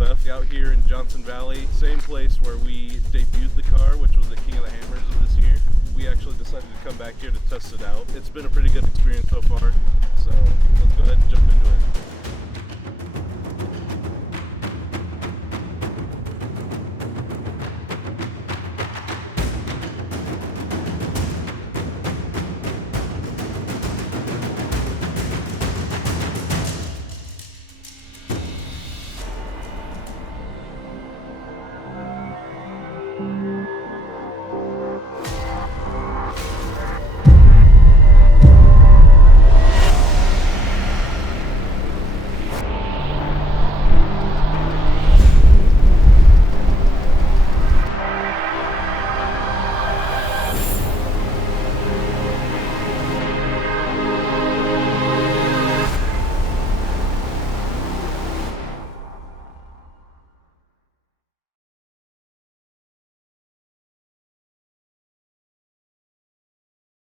CSF out here in Johnson Valley, same place where we debuted the car, which was the King of the Hammers of this year. We actually decided to come back here to test it out. It's been a pretty good experience so far, so let's go ahead and jump into it.